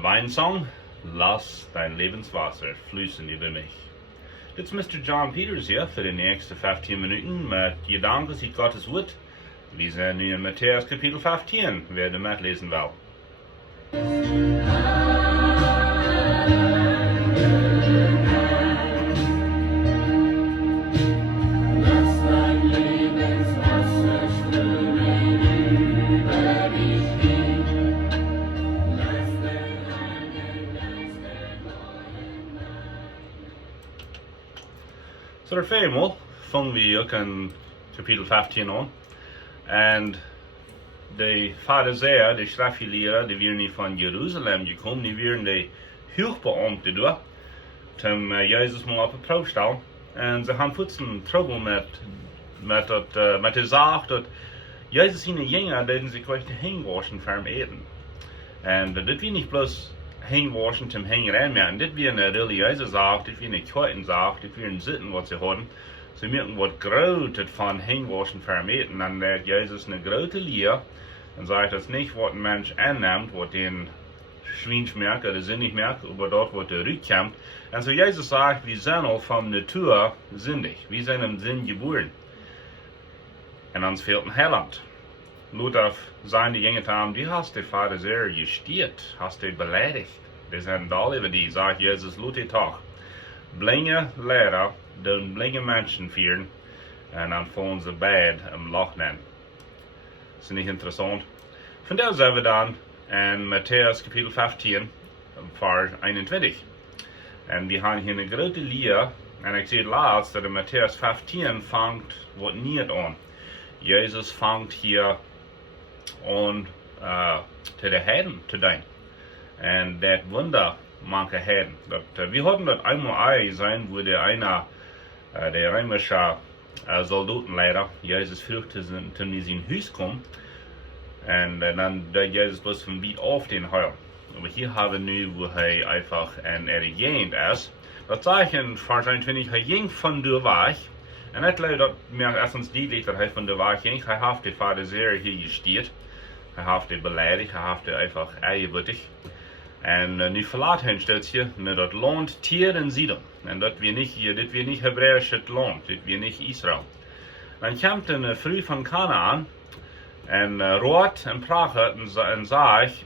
der Weinsong, Lass dein Lebenswasser fließen über mich. Dit is Mr. John Peters hier für die nächsten 15 Minuten mit Gedanken aus Gottes Wort. Wir sind nu in Matteaus Kapitel 15, wer den mitlesen will. So der Femel fangen wir ook in Kapitel 15 an. Und die Pharisäer, die Schriftgelehrten, die wären nicht von Jerusalem gekommen, die wären die Hochbeamten da, zum Jesus mal auf die Probe stellen. Und sie haben putzen Trouble mit der Sache, dass Jesus ihnen Jünger, die sich gleich hinwaschen vom Eden. Und das wird nicht bloß hinwaschen zum Hängen machen, das wird eine religiöse Sache, das wird eine Kirchensache, das wird ein Sitten, was sie haben. Sie merken, was groß von Hinwaschen vom Eden. Dann lehrt Jesus eine große Lehre und sagt, dass nicht, was ein Mensch annimmt, was den Schwinsch merkt oder Sinn nicht merkt, aber dort, wo der rückkommt. Und so Jesus sagt, wir sind all von Natur sündig. Wir sind im Sinn geboren. Und uns fehlt ein Heiland. Nur auf seine Jünger haben, die hast die Pharisäer gestiert, hast die beleidigt. Die sind da über die, sagt Jesus, Leute Tag. Blinge Lehrer, den blinge Menschen führen, und dann fallen sie beide im Loch nennen. Das ist nicht interessant. Von der sind wir dann in Matteaus Kapitel 15, Vers 21. Und wir haben hier eine große Lehre, und ich sehe laatst, dass in Matteaus 15 fängt was nicht an. Jesus fängt hier an, zu den Heiden zu denken. Und das Wunder manche Heiden. Wir hatten das einmal sein, wo der römische Soldatenleiter Jesus fragte, zu sein Haus kommen. Und dann der Jesus bloß von Beat auf den Heil. Aber hier haben wir nu, wo er einfach ein Regent ist. Das Zeichen, wahrscheinlich, er ging von der Weg. Und ich glaube, das merkt erstens deutlich, dass er von der Weg ging. Er hat die Pharisäer hier gestiert. Er hat die beleidigt, er hat die einfach eierwürdig. Und nu verlaat hij hier, dat Land Tier en Sidon. En dat weer niet Hebräisches Land, dat weer niet Israël. Dan komt een Frue van Kanaan en roert en praat en zegt,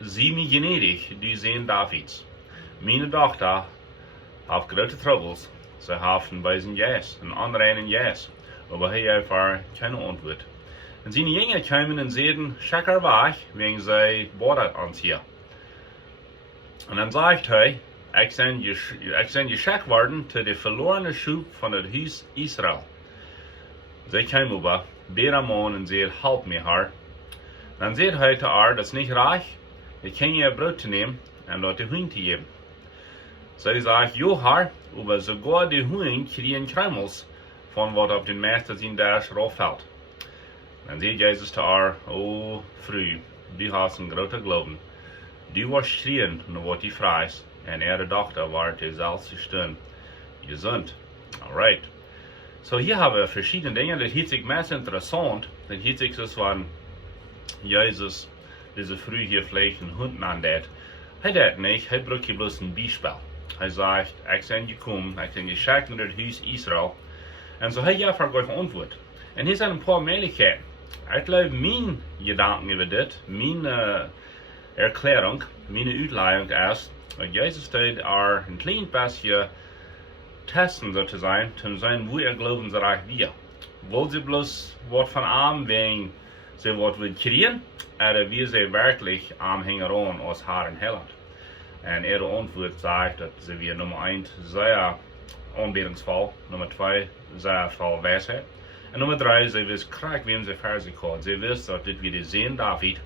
zie me gnädig, die zijn Davids. Meine Tochter heeft grote troubles. Ze heeft bij zijn yes, een onreinen yes. Aber hij heeft keine antwoord. En zijn Jünger komen en zeiden, schakker weg, wegen zij bordet ons hier. Und dann sagt er, ich bin geschickt worden zu der verlorenen Schub von der Haus Israel. Sie kamen über, beten Mann und sagt, help mir, Herr. Dann sagt er zu ihr, das ist nicht reich, ich kann ihr Brot nehmen und dort die Huhn zu geben. Sie sagt, jo Herr, aber sogar die Huhn kriegen Kremels von was auf den Meister sein Dash rauffällt. Dann sagt Jesus zu ihr, oh Frue, du hast einen großen Glauben. Du warst schrien, nur wat die freis, und ihre Tochter war die selbst Stunde gesund. Alright. So hier haben wir verschiedene Dinge, das hielt sich meist interessant, das hielt sich so von Jesus, diese Früh hier vielleicht einen Hund andet. Er das nicht, er braucht hier bloß ein Beispiel. Er sagt, ich bin gekommen, ich bin geschickt in das Haus Israel. Und so hat er für euch Antwort. Und hier sind ein paar Möglichkeiten. Ich glaube, mein Gedanken über das, meine Erklärung, meine Auslegung ist, dass Jesus steht ein klein bisschen testen sozusagen, zu sein, wo glaubensreich wir. Wollen sie bloß was von arm wegen sie was will kriegen, oder wir sie wirklich am Hängeron aus Herrn Helland? Und ihre Antwort sagt, dass sie wir Nummer 1 sehr anbetungsvoll, Nummer 2 sehr voll Weisheit, und Nummer 3 sie wissen krank, wem sie Verse kommen. Sie wissen, dass das wir sehen David,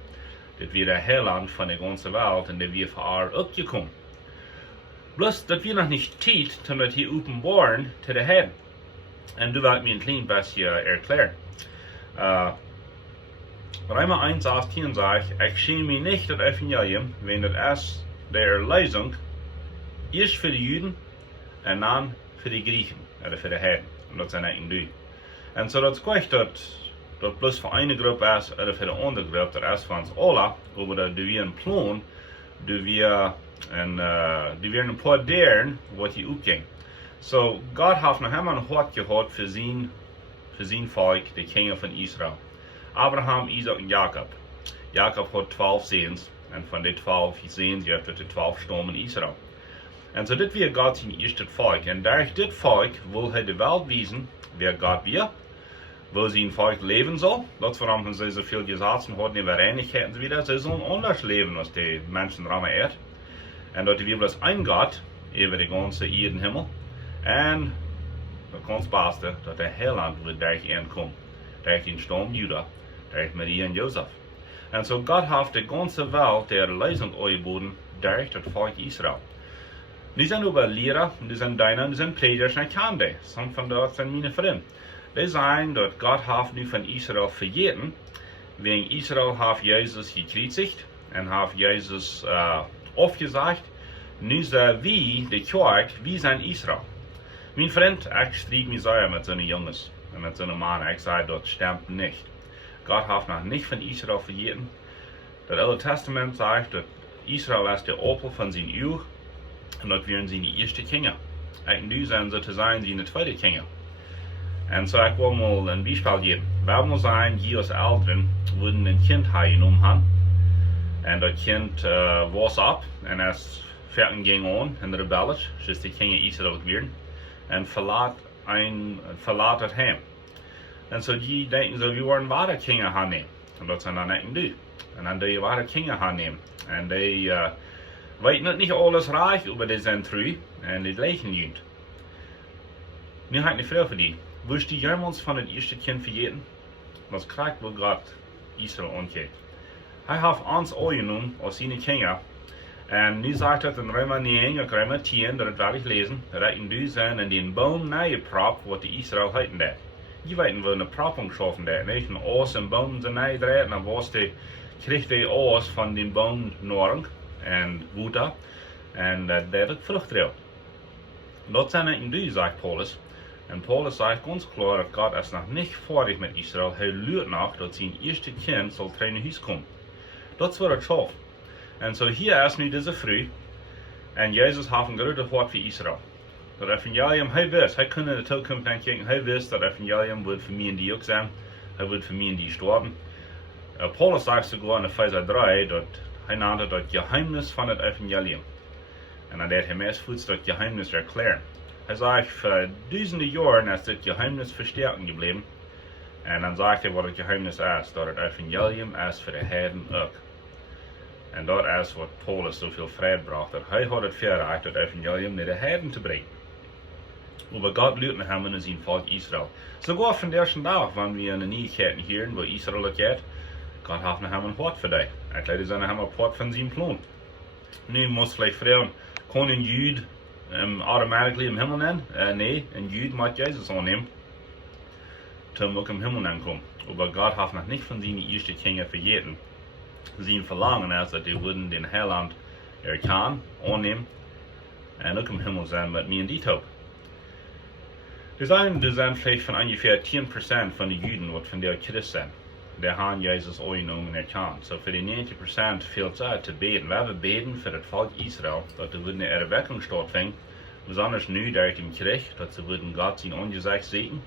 das wir der Heiland von der ganzen Welt und der wir für Ar abgekommen. Bloß, dass wir noch nicht Zeit, um das hier offenbaren zu der Heiden. Und du willst mir ein klein bisschen erklären. Römer 1, 18 sagt, ich schäme mich nicht das Evangelium, wenn das ist der Erlösung, erst für die Juden und dann für die Griechen, oder für die Heiden. Und das sind eigentlich du. Und so das gleich, dass bloß für eine Gruppe ist oder für die andere Gruppe, das ist für uns alle, aber da wir einen Plan, du wir een paar deren wat je opging. So, Gott hat noch einmal ein Hort gehabt für sein Volk, die Kinder von Israel. Abraham, Isaac und Jakob. Jakob hat 12 Sehens, und von den 12 Sehens gibt es die 12 Stammen Israel. Und so, das wird Gott sein erstes Volk. Und durch das Volk will er die Welt wiesen, wer Gott wird, wo sein Volk leben soll. Das warum sie so viel gesagt haben, über Reinigkeit und so wieder. Sie sollen anders leben, als die Menschen Rahmen Erd. Und dort wir bloß ein Gott über die ganze Erdenhimmel. Und das ganz Beste, dass der Heiland wird durch ihn kommen. Durch den Stamm Juda, durch Maria und Josef. Und so Gott hat die ganze Welt der Lösung angeboten durch das Volk Israel. Die sind aber Lehrer, die sind Deiner, die sind Prediger, und ich kann die. Some von dort sind meine Freunde. Die sagen, dass Gott hat nu von Israel vergeten, wegen Israel hat Jesus gekreuzigt und hat Jesus aufgesagt, nu sind wir, die Kirche, wir sind Israel. Mein Freund, ich streite mich sehr mit so einem Jungs und mit so einem Mann. Ich sage, das stimmt nicht. Gott hat noch nicht von Israel vergeten. Das Alte Testament sagt, dass Israel ist der Opel von seinem Auge und das wären seine ersten Kinder. Und du sind sozusagen seine zweite Kinder. Und so ich will mal ein Beispiel geben. Wir muss sein, die als Eltern würden ein Kind genommen haben. Und das Kind wuchs ab und es fährt ging an in rebellisch, das die Kinder Israel geworden. Und verlaat het Heim. En so die denken so, wir wollen wahre Kinder haben. Und das sind dann nicht du. Und dann die wahre Kinder haben. Und die weten nicht alles reich, aber die sind treu und die gleichen Jünd. Nu habe ich eine Frage für die. Willst du jemals von dem ersten Kind vergeten? Das kriegt wohl Gott Israel angeht. Er hat uns angenommen als seine Kinder. Und nu sagt het in Römer 9 und Römer 10, dat werde ich lesen, dat du zijn in den Baum nagepropt, wat die Israel heiten dat. Je weten we een propping geschaffen dat, niet? Een oos en boom zijn nagedraaid, dan was die, kreeg die oos van den Baum Nahrung en Wuta, en dat het vrucht draagt. Dat zijn het du, sagt Paulus. En Paulus sagt ganz klar, dat Gott is nog niet fertig met Israel, hij luurt nog dat zijn eerste kind zal terug naar huis komen. Dat wordt het schaffen. En so hier is nu deze Frue, en Jezus heeft een grote hart voor Israël. Dat evangelium, hij wist, hij kon in de toekomst denken, hij wist dat evangelium wordt voor mij en die ook zijn, hij wordt voor mij en die sterven. Paulus zegt sogar in Epheser 3, dat hij nannte dat geheimnis van het evangelium. En dan deed hij meest dat geheimnis erklären. Hij zegt, voor duizenden jaren is dit geheimnis versterken gebleven. En dan zegt hij wat het geheimnis is, dat het evangelium is voor de heiden ook. En dat is wat Paulus zoveel vrijheid bracht, dat hij had het verreicht, het evangelium naar de heiden te brengen. Aber Gott lügt nach hem in zijn volk Israel. Sogar von der ersten Tag, wenn wir eine Neuigkeiten hören, wo Israel geht, Gott hat nach hem een Wort für dich. Ich glaube, sie haben ein Wort von seinem Plan. Nu muss vielleicht fragen, kann ein Jude automatisch im Himmel nennen? Nee, ein Jude muss Jesus annehmen, zum auch im Himmel ankommen. Aber Gott hat noch nicht von seinen ersten Kindern vergeten. Sein Verlangen ist, dass die würden den Heiland erkennen, annehmen und auch im Himmel sein mit mir und die Taub. Die sind vielleicht von ungefähr 10% von den Juden, die von der Christ sind. Der haben Jesus angenommen und erkannt. So für die 90% fehlt es zu beten. Wir beten für das Volk Israel, dass sie eine Erweckung stattfindet. Besonders nu durch den Krieg, dass sie Gott sein Angesicht sehen.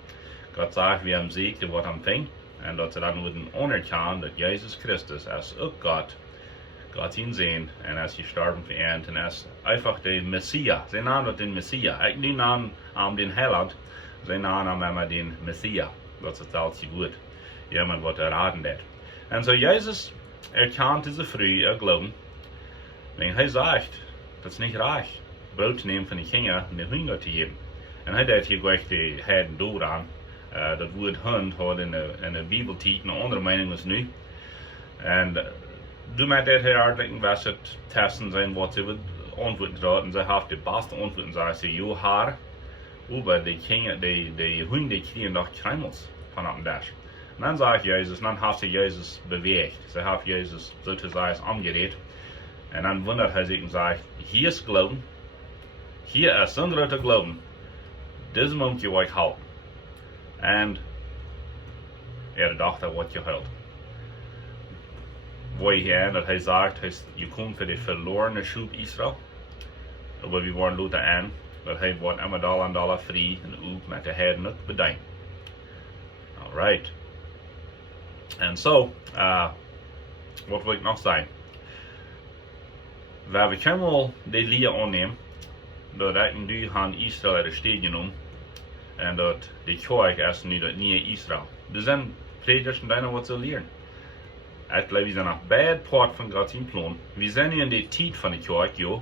Gott sagt, wir haben Sieg, der wird empfangen. Und dass sie dann würden anerkennen, dass Jesus Christus als auch Gott ihn sehen und als gestorben für ihn und als einfach der Messias. Sie nennen den Messias. Ich nenne den Heiland, sie nennen immer den Messias. Das ist alles gut. Jemand wird erraten dat. Und so Jesus erkannt diese Früh, glauben. Wenn er sagt, das ist nicht reich, Brot zu nehmen von den Kindern und den Hunger zu geben. Und er hat hier gleich die Heiden dooraan. Dat woord Hund hat in der Bibeltiet eine andere Meinung als nu. Und du met dat hier uitleggen, was het testen zijn, wat ze antwoorden dragen. Ze hebben de beste antwoorden, zeggen ze, jo haar, aber die Kinder, die Hunde kriegen doch Kremels von dem Dash. Und dann sagt Jesus, dann hat sich Jesus bewegt. Sie hat Jesus sozusagen angeregt. Und dann wundert er sich und sagt, hier ist Glauben, hier ist ein großer Glauben, das muss je euch halten. Und dachte, was je hält. wo ich dat hij sagt, je komt voor de verlorene Schub Israël. Aber wir waren Luther an, dat hij wordt immer dollar frei en ook met de heiden ook bedient. Alright. En zo, wat wil ik nog zeggen? Waar we helemaal de leer aannemen, dat ik nu aan Israël uit de stad genomen, en dat de kerk is nu dat nieuwe Israël. Er zijn predikers en bijna wat ze leren. Ik geloof, we zijn nog bij het poort van Gods plan. We zijn nu in de tijd van de kerk, joh.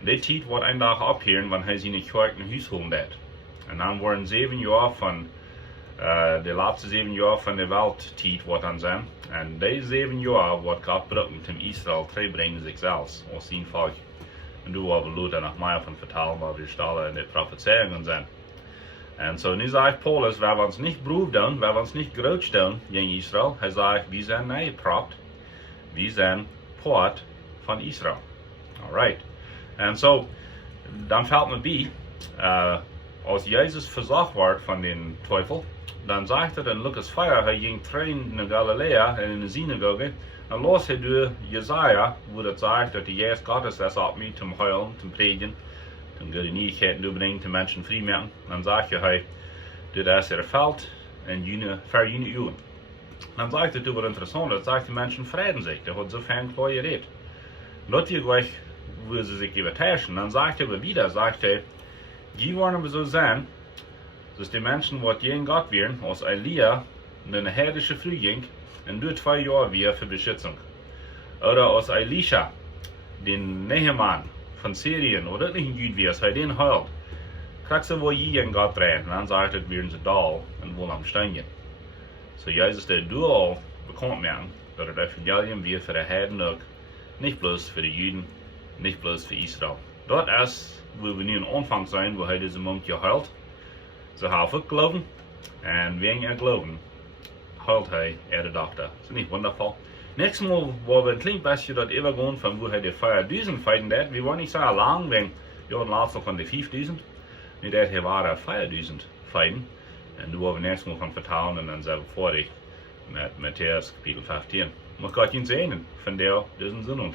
De tijd wordt een dag opheren, wanneer hij zijn kerk naar huis holen deed. En dan worden 7 jaar van, de laatste 7 jaar van de wereldtijd wordt dan zijn. En deze 7 jaar wordt God gebruikt om Israël te brengen zichzelf, als zijn volk. En daar hebben we Luther nog meer van vertellen, waar we stellen in de profetieën zijn. En zo nu zegt Paulus, waar we ons niet beroep doen, waar we ons niet groot doen in Israël, hij zegt, we zijn niet gepropt, we zijn poort van Israël. Alright. En zo, dan valt me bij, als Jezus verzocht wordt van de teufel, dan zegt hij in Lucas 4, hij ging trainen naar Galilea en in de synagoge, en los hij door Jesaja, wo dat zegt dat de Geest Gottes is op mij, zum huilen, zum predigen, zum gute Nieuwigkeiten überbringen, zum Menschen frei machen. Dan zegt hij, dat is erfüllt in voor jene uren. Dan zegt hij, wat interessant, dat zegt de mensen vreden zich, dat hat so fein klar geredet. Dat je gleich, wo sie sich übertäuschen, dann sagt er wieder, die wollen aber so sein, dass die Menschen, die gegen Gott wären, aus Elia in eine heidische Früh ging, und durch 2 Jahre wieder für Beschützung. Oder aus Elisha, den Neheman von Syrien, oder nicht ein Jüd wie es, den heult, kriegst sie wohl je gegen Gott rein, und dann sagt er, werden sie da und wohl am Stein. So Jesus, der du auch bekannt machen, dass das Evangelium wir für die Heiden auch, nicht bloß für die Juden, nicht bloß für Israel. Dort ist, wo wir nun am Anfang sein, wo er diesen Mund geheilt. So haben wir glauben, und wegen ihr Glauben, heilt er die Tochter. Ist nicht wundervoll? Nächstes Mal, wo wir ein kleines bisschen dort übergehen, von wo er die 4.000 feiten hat, wir wollen nicht so lang, wegen, wir hatten laatst von den 5.000, nicht dat hier waren 4.000 feiten, und du haben nächstes Mal von vertrauen, und dann sind wir fertig mit Matteaus Kapitel 15. Muss Gott ihn segnen, von der diesen Sinn und